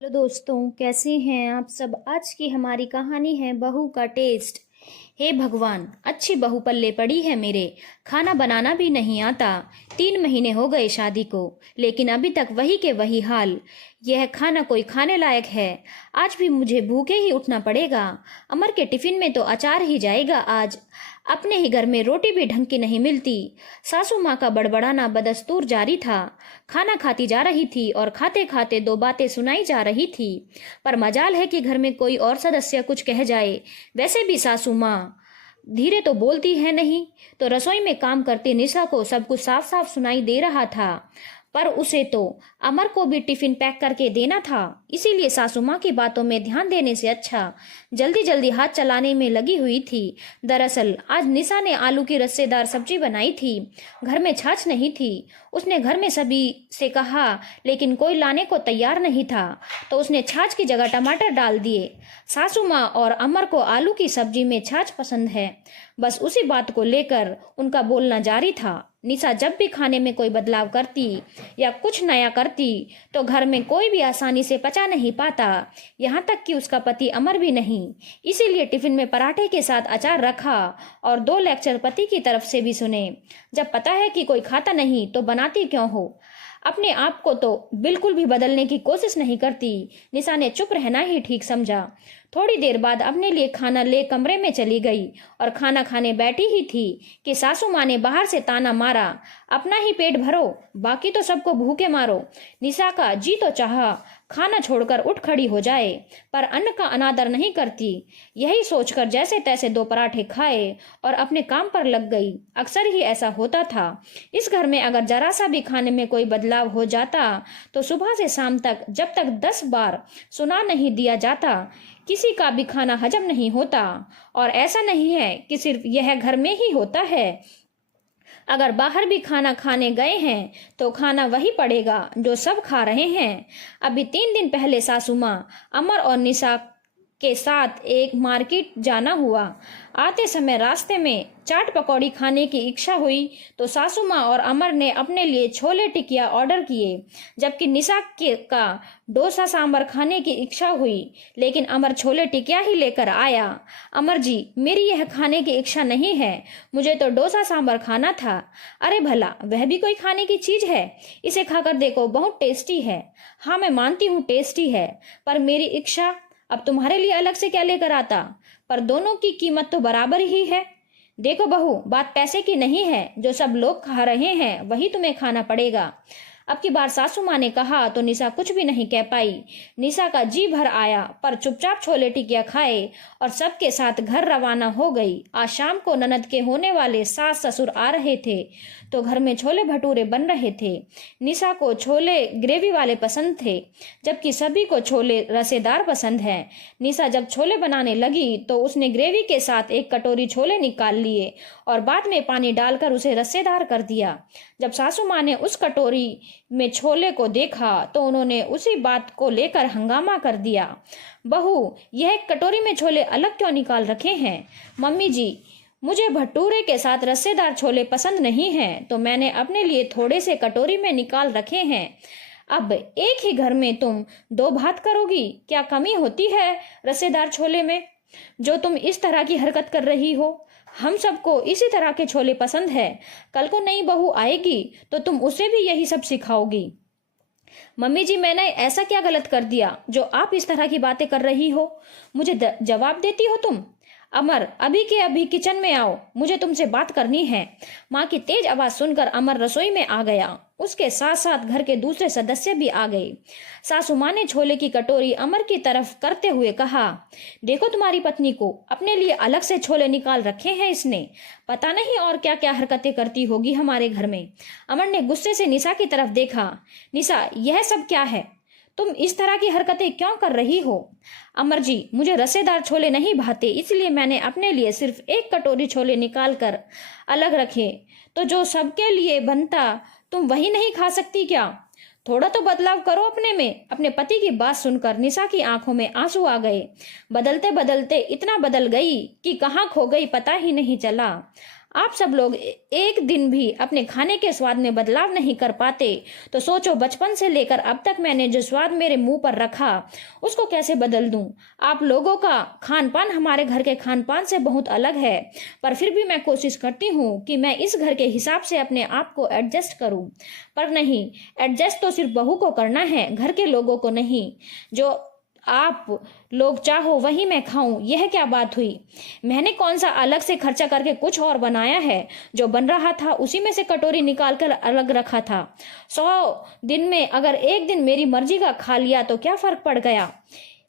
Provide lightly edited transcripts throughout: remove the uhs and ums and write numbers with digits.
Hello दोस्तों, कैसे हैं आप सब। आज की हमारी कहानी है बहू का टेस्ट। हे भगवान, अच्छी बहू पल्ले पड़ी है मेरे। खाना बनाना भी नहीं आता। 3 महीने हो गए शादी को, लेकिन अभी तक वही के वही हाल। यह खाना कोई खाने लायक है? आज भी मुझे भूखे ही उठना पड़ेगा। अमर के टिफिन में तो अचार ही जाएगा आज। अपने ही घर में रोटी भी ढंग की नहीं मिलती। सासू माँ का बड़बड़ाना बदस्तूर जारी था। खाना खाती जा रही थी और खाते खाते दो बातें सुनाई जा रही थी। पर मजाल है कि घर में कोई और सदस्य कुछ कह जाए। वैसे भी सासू माँ धीरे तो बोलती है नहीं, तो रसोई में काम करती निशा को सब कुछ साफ साफ सुनाई दे रहा था। पर उसे तो अमर को भी टिफिन पैक करके देना था, इसीलिए सासू माँ की बातों में ध्यान देने से अच्छा जल्दी जल्दी हाथ चलाने में लगी हुई थी। दरअसल आज निशा ने आलू की रस्सेदार सब्जी बनाई थी। घर में छाछ नहीं थी। उसने घर में सभी से कहा, लेकिन कोई लाने को तैयार नहीं था, तो उसने छाछ की जगह टमाटर डाल दिए। सासू माँ और अमर को आलू की सब्जी में छाछ पसंद है। बस उसी बात को लेकर उनका बोलना जारी था। निशा जब भी खाने में कोई बदलाव करती या कुछ नया करती तो घर में कोई भी आसानी से पचा नहीं पाता, यहाँ तक कि उसका पति अमर भी नहीं। इसीलिए टिफिन में पराठे के साथ अचार रखा और 2 लेक्चर पति की तरफ से भी सुने। जब पता है कि कोई खाता नहीं तो बनाती क्यों हो? अपने आप को तो बिल्कुल भी बदलने की कोशिश नहीं करती। निशा ने चुप रहना ही ठीक समझा। थोड़ी देर बाद अपने लिए खाना ले कमरे में चली गई और खाना खाने बैठी ही थी कि सासू माँ ने बाहर से ताना मारा, अपना ही पेट भरो, बाकी तो सबको भूखे मारो। निशा का जी तो चाहा खाना छोड़कर उठ खड़ी हो जाए, पर अन्न का अनादर नहीं करती। यही सोचकर जैसे तैसे 2 पराठे खाए और अपने काम पर लग गई। अक्सर ही ऐसा होता था। इस घर में अगर जरा सा भी खाने में कोई बदलाव हो जाता तो सुबह से शाम तक जब तक 10 बार सुना नहीं दिया जाता, किसी का भी खाना हजम नहीं होता। और ऐसा नहीं है कि सिर्फ यह घर में ही होता है। अगर बाहर भी खाना खाने गए हैं तो खाना वही पड़ेगा जो सब खा रहे हैं। अभी 3 दिन पहले सासू माँ अमर और निशा के साथ एक मार्केट जाना हुआ। आते समय रास्ते में चाट पकौड़ी खाने की इच्छा हुई तो सासू माँ और अमर ने अपने लिए छोले टिकिया ऑर्डर किए, जबकि निशा के का डोसा सांभर खाने की इच्छा हुई, लेकिन अमर छोले टिकिया ही लेकर आया। अमर जी, मेरी यह खाने की इच्छा नहीं है, मुझे तो डोसा सांभर खाना था। अरे भला, वह भी कोई खाने की चीज है? इसे खाकर देखो, बहुत टेस्टी है। हाँ, मैं मानती हूँ टेस्टी है, पर मेरी इच्छा अब तुम्हारे लिए अलग से क्या लेकर आता? पर दोनों की कीमत तो बराबर ही है। देखो बहू, बात पैसे की नहीं है। जो सब लोग खा रहे हैं वही तुम्हें खाना पड़ेगा। अब की बार सासू माँ ने कहा तो निशा कुछ भी नहीं कह पाई। निशा का जी भर आया, पर चुपचाप छोले टिकिया खाए और सबके साथ घर रवाना हो गई। आज शाम को ननद के होने वाले सास ससुर आ रहे थे, तो घर में छोले भटूरे बन रहे थे। निशा को छोले ग्रेवी वाले पसंद थे, जबकि सभी को छोले रसेदार पसंद है। निशा जब छोले बनाने लगी तो उसने ग्रेवी के साथ एक कटोरी छोले निकाल लिए और बाद में पानी डालकर उसे रसेदार कर दिया। जब सासू माँ ने उस कटोरी में छोले को देखा तो उन्होंने उसी बात को लेकर हंगामा कर दिया। बहू, यह कटोरी में छोले अलग क्यों निकाल रखे हैं? मम्मी जी, मुझे भटूरे के साथ रस्सेदार छोले पसंद नहीं हैं, तो मैंने अपने लिए थोड़े से कटोरी में निकाल रखे हैं। अब एक ही घर में तुम 2 भात करोगी? क्या कमी होती है रस्सेदार छोले में, जो तुम इस तरह की हरकत कर रही हो? हम सबको इसी तरह के छोले पसंद है। कल को नई बहू आएगी तो तुम उसे भी यही सब सिखाओगी। मम्मी जी, मैंने ऐसा क्या गलत कर दिया जो आप इस तरह की बातें कर रही हो? मुझे जवाब देती हो तुम? अमर, अभी के अभी किचन में आओ, मुझे तुमसे बात करनी है। माँ की तेज आवाज सुनकर अमर रसोई में आ गया। उसके साथ साथ घर के दूसरे सदस्य भी आ गए। सासू माँ ने छोले की कटोरी अमर की तरफ करते हुए कहा, देखो तुम्हारी पत्नी को, अपने लिए अलग से छोले निकाल रखे हैं इसने। पता नहीं और क्या क्या हरकतें करती होगी हमारे घर में। अमर ने गुस्से से निशा की तरफ देखा। निशा, यह सब क्या है? तुम इस तरह की हरकतें क्यों कर रही हो? अमर जी, मुझे रसेदार छोले नहीं भाते, इसलिए मैंने अपने लिए सिर्फ एक कटोरी छोले निकाल कर अलग रखे। तो जो सबके लिए बनता तुम वही नहीं खा सकती क्या? थोड़ा तो बदलाव करो अपने में। अपने पति की बात सुनकर निशा की आंखों में आंसू आ गए। बदलते बदलते इतना बदल गई कि कहाँ खो गई पता ही नहीं चला। आप सब लोग एक दिन भी अपने खाने के स्वाद में बदलाव नहीं कर पाते तो सोचो बचपन से लेकर अब तक मैंने जो स्वाद मेरे मुंह पर रखा उसको कैसे बदल दूं। आप लोगों का खान पान हमारे घर के खान पान से बहुत अलग है, पर फिर भी मैं कोशिश करती हूँ कि मैं इस घर के हिसाब से अपने आप को एडजस्ट करूँ। पर नहीं, एडजस्ट तो सिर्फ बहू को करना है, घर के लोगों को नहीं। जो आप लोग चाहो वही मैं खाऊं, यह क्या बात हुई? मैंने कौन सा अलग से खर्चा करके कुछ और बनाया है? जो बन रहा था उसी में से कटोरी निकाल कर अलग रखा था। 100 दिन में अगर एक दिन मेरी मर्जी का खा लिया तो क्या फर्क पड़ गया?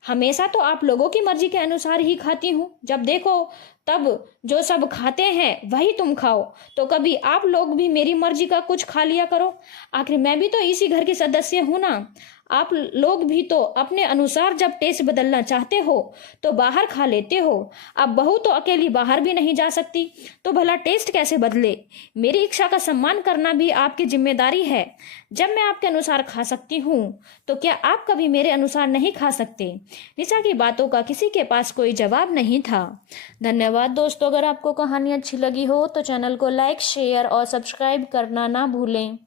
हमेशा तो आप लोगों की मर्जी के अनुसार ही खाती हूँ, जब देखो तब जो सब खाते हैं वही तुम खाओ। तो कभी आप लोग भी मेरी मर्जी का कुछ खा लिया करो, आखिर मैं भी तो इसी घर की सदस्य हूं ना। आप लोग भी तो अपने अनुसार जब टेस्ट बदलना चाहते हो तो बाहर खा लेते हो। अब बहू तो अकेली बाहर भी नहीं जा सकती, तो भला टेस्ट कैसे बदले? मेरी इच्छा का सम्मान करना भी आपकी जिम्मेदारी है। जब मैं आपके अनुसार खा सकती हूँ तो क्या आप कभी मेरे अनुसार नहीं खा सकते? निशा की बातों का किसी के पास कोई जवाब नहीं था। धन्यवाद दोस्तों, अगर आपको कहानी अच्छी लगी हो तो चैनल को लाइक, शेयर और सब्सक्राइब करना ना भूलें।